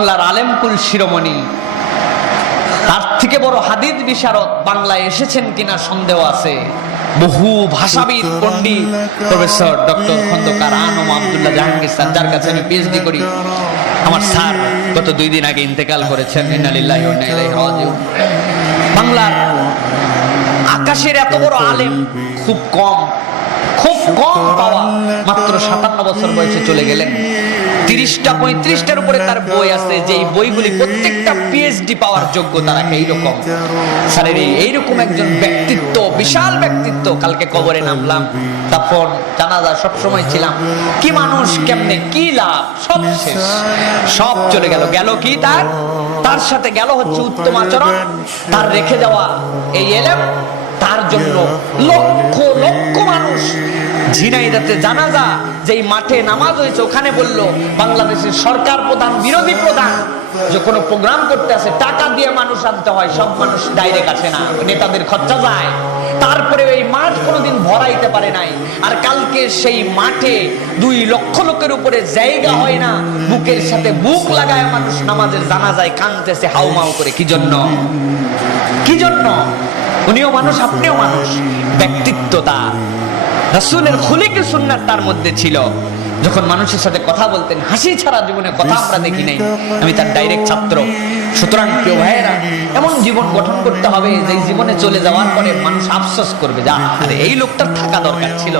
বাংলার আলেমকুল শিরোমণি। তার থেকে বড় হাদিদ বিশারদ বাংলায় এসেছেন কিনা সন্দেহ আছে। বহু ভাষাবিদ, পণ্ডিত, professor doctor Khandakar ANM Abdullah Jahangir sir, যার কাছে আমি পিএইচডি করি, আমার স্যার গত দুই দিন আগে ইন্তেকাল করেছেন, ইন্নালিল্লাহি ওয়া ইন্না ইলাইহি রাজিউন। বাংলার আকাশের এত বড় আলেম খুব কম খুব কম পাওয়া মাত্র সাতান্ন বছর বয়সে চলে গেলেন। তিরিশটা, পঁয়ত্রিশটার উপরে তার বই আছে যে বইগুলি প্রত্যেকটা পিএইচডি পাওয়ার যোগ্যতা রাখে এইরকম। স্যারের এইরকম একজন ব্যক্তিত্ব, বিশাল ব্যক্তিত্ব কালকে কবরে নামলাম। তারপর জানাজা সবসময় ছিলাম। কি মানুষ, কেমনে, কি লাভ? সব শেষ। সব চলে গেল। গেল কি তার? তার সাথে গেল হচ্ছে উত্তম আচরণ। তার রেখে যাওয়া এই এলেম, তার জন্য লক্ষ ঝিনাইদাতে জানাজা, যেই মাঠে নামাজ হয়েছে, ওখানে বলল, বাংলাদেশের সরকার প্রধান, বিরোধী প্রধান, যে কোনো প্রোগ্রাম করতে আসে, টাকা দিয়ে মানুষ আনতে হয়, সব মানুষ ডাইরেক্ট আসে না, নেতাদের খরচা যায়। তারপরে এই মাঠ কোনোদিন ভরাইতে পারে নাই। আর কালকে সেই মাঠে দুই লক্ষ লোকের উপরে জায়গা হয় না, বুকের সাথে বুক লাগায় মানুষ নামাজের জানাজায় কানতেছে হাউমাউ করে। কি জন্য? কি জন্য? উনিও মানুষ, আপনিও মানুষ। ব্যক্তিত্ব তার। রাসূলের খুলিকে সুন্নাত তার মধ্যে ছিল। যখন মানুষের সাথে কথা বলতেন, হাসি ছাড়া জীবনে কথা আমরা দেখি নাই। আমি তার ডাইরেক্ট ছাত্র। সুতরাং প্রিয় ভাইয়েরা, এমন জীবন গঠন করতে হবে যে জীবনে চলে যাওয়ার পরে মানুষ আফসোস করবে যা এই লোকটার থাকা দরকার ছিল।